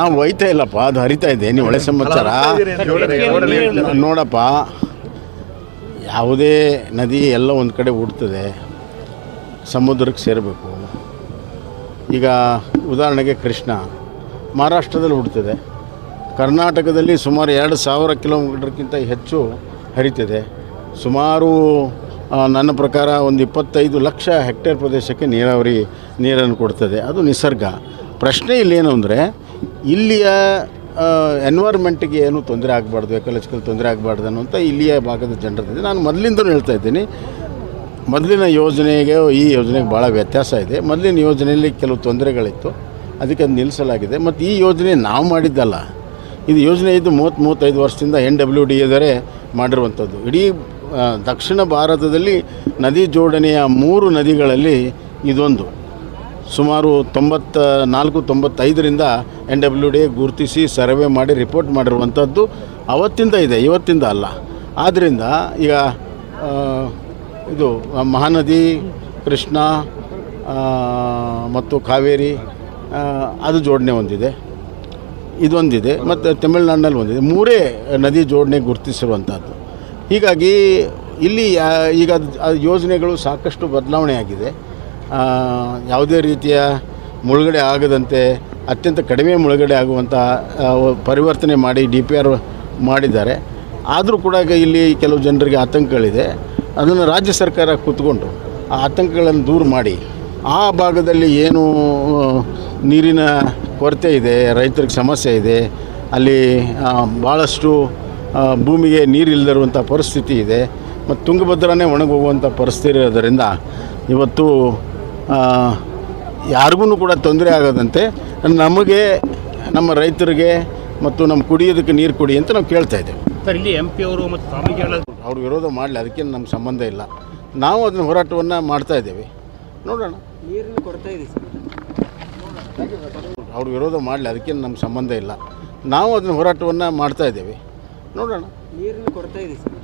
ನಾವು ಒಯ್ತಾ ಇಲ್ಲಪ್ಪ, ಅದು ಹರಿತಾ ಇದೆ. ನೀವು ಒಳ್ಳೆ ಸಮಾಚಾರ ನೋಡಪ್ಪ, ಯಾವುದೇ ನದಿ ಎಲ್ಲ ಒಂದು ಕಡೆ ಹುಡ್ತದೆ, ಸಮುದ್ರಕ್ಕೆ ಸೇರಬೇಕು. ಈಗ ಉದಾಹರಣೆಗೆ ಕೃಷ್ಣ ಮಹಾರಾಷ್ಟ್ರದಲ್ಲಿ ಹುಡ್ತದೆ, ಕರ್ನಾಟಕದಲ್ಲಿ ಸುಮಾರು 2,000 ಕಿಲೋಮೀಟರ್ಗಿಂತ ಹೆಚ್ಚು ಹರಿತದೆ. ಸುಮಾರು ನನ್ನ ಪ್ರಕಾರ ಒಂದು 25 ಲಕ್ಷ ಹೆಕ್ಟೇರ್ ಪ್ರದೇಶಕ್ಕೆ ನೀರಾವರಿ ನೀರನ್ನು ಕೊಡ್ತದೆ. ಅದು ನಿಸರ್ಗ. ಪ್ರಶ್ನೆ ಇಲ್ಲೇನು ಅಂದರೆ, ಇಲ್ಲಿಯ ಎನ್ವೈರ್ಮೆಂಟಿಗೆ ಏನು ತೊಂದರೆ ಆಗಬಾರ್ದು, ಎಕಲಾಜಿಕಲ್ ತೊಂದರೆ ಆಗಬಾರ್ದು ಅನ್ನೋಂಥ ಇಲ್ಲಿಯ ಭಾಗದ ಜನರದಿದೆ. ನಾನು ಮೊದಲಿಂದಲೂ ಹೇಳ್ತಾ ಇದ್ದೀನಿ, ಮೊದಲಿನ ಯೋಜನೆಗೆ ಈ ಯೋಜನೆಗೆ ಭಾಳ ವ್ಯತ್ಯಾಸ ಇದೆ. ಮೊದಲಿನ ಯೋಜನೆಯಲ್ಲಿ ಕೆಲವು ತೊಂದರೆಗಳಿತ್ತು, ಅದಕ್ಕೆ ಅದು ನಿಲ್ಲಿಸಲಾಗಿದೆ. ಮತ್ತು ಈ ಯೋಜನೆ ನಾವು ಮಾಡಿದ್ದಲ್ಲ, ಇದು ಯೋಜನೆ ಇದ್ದು 30-35 ವರ್ಷದಿಂದ NWDA ಮಾಡಿರುವಂಥದ್ದು. ಇಡೀ ದಕ್ಷಿಣ ಭಾರತದಲ್ಲಿ ನದಿ ಜೋಡಣೆಯ 3 ನದಿಗಳಲ್ಲಿ ಇದೊಂದು. ಸುಮಾರು 94-95ರಿಂದ NWDA ಗುರುತಿಸಿ ಸರ್ವೆ ಮಾಡಿ ರಿಪೋರ್ಟ್ ಮಾಡಿರುವಂಥದ್ದು ಅವತ್ತಿಂದ ಇದೆ, ಇವತ್ತಿಂದ ಅಲ್ಲ. ಆದ್ದರಿಂದ ಈಗ ಇದು ಮಹಾನದಿ, ಕೃಷ್ಣ ಮತ್ತು ಕಾವೇರಿ ಅದು ಜೋಡಣೆ ಒಂದಿದೆ, ಇದೊಂದಿದೆ, ಮತ್ತು ತಮಿಳುನಾಡಿನಲ್ಲಿ ಒಂದಿದೆ. 3 ನದಿ ಜೋಡಣೆ ಗುರುತಿಸಿರುವಂಥದ್ದು. ಹೀಗಾಗಿ ಇಲ್ಲಿ ಈಗ ಅದು ಯೋಜನೆಗಳು ಸಾಕಷ್ಟು ಬದಲಾವಣೆ ಆಗಿದೆ. ಯಾವುದೇ ರೀತಿಯ ಮುಳುಗಡೆ ಆಗದಂತೆ ಅತ್ಯಂತ ಕಡಿಮೆ ಮುಳುಗಡೆ ಆಗುವಂಥ ಪರಿವರ್ತನೆ ಮಾಡಿ DPR ಮಾಡಿದ್ದಾರೆ. ಆದರೂ ಕೂಡ ಇಲ್ಲಿ ಕೆಲವು ಜನರಿಗೆ ಆತಂಕಗಳಿದೆ. ಅದನ್ನು ರಾಜ್ಯ ಸರ್ಕಾರ ಕೂತ್ಕೊಂಡು ಆ ಆತಂಕಗಳನ್ನು ದೂರ ಮಾಡಿ, ಆ ಭಾಗದಲ್ಲಿ ಏನು ನೀರಿನ ಕೊರತೆ ಇದೆ, ರೈತರಿಗೆ ಸಮಸ್ಯೆ ಇದೆ, ಅಲ್ಲಿ ಭಾಳಷ್ಟು ಭೂಮಿಗೆ ನೀರಿಲ್ಲದಿರುವಂಥ ಪರಿಸ್ಥಿತಿ ಇದೆ, ಮತ್ತು ತುಂಗಭದ್ರನೇ ಒಣಗೋಗುವಂಥ ಪರಿಸ್ಥಿತಿ ಇರೋದರಿಂದ ಇವತ್ತು ಯಾರಿಗೂ ಕೂಡ ತೊಂದರೆ ಆಗೋದಂತೆ ನಮಗೆ, ನಮ್ಮ ರೈತರಿಗೆ ಮತ್ತು ನಮ್ಮ ಕುಡಿಯೋದಕ್ಕೆ ನೀರು ಕೊಡಿ ಅಂತ ನಾವು ಕೇಳ್ತಾ ಇದ್ದೇವೆ. ಸರ್, ಇಲ್ಲಿ MP ಅವರು ಮತ್ತು ಸ್ವಾಮೀಜಿಗಳ ಅವರು ವಿರೋಧ ಮಾಡಲಿ, ಅದಕ್ಕೇನು ನಮ್ಮ ಸಂಬಂಧ ಇಲ್ಲ. ನಾವು ಅದನ್ನು ಹೋರಾಟವನ್ನು ಮಾಡ್ತಾ ಇದ್ದೇವೆ. ನೋಡೋಣ, ನೀರಿನ ಕೊರತೆ ಇದೆ ಸರ್. ಅವರು ವಿರೋಧ ಮಾಡಲಿ, ಅದಕ್ಕೇನು ನಮ್ಮ ಸಂಬಂಧ ಇಲ್ಲ. ನಾವು ಅದನ್ನು ಹೋರಾಟವನ್ನು ಮಾಡ್ತಾ ಇದ್ದೇವೆ. ನೋಡೋಣ, ನೀರಿನ ಕೊರತೆ ಇದೆ ಸರ್.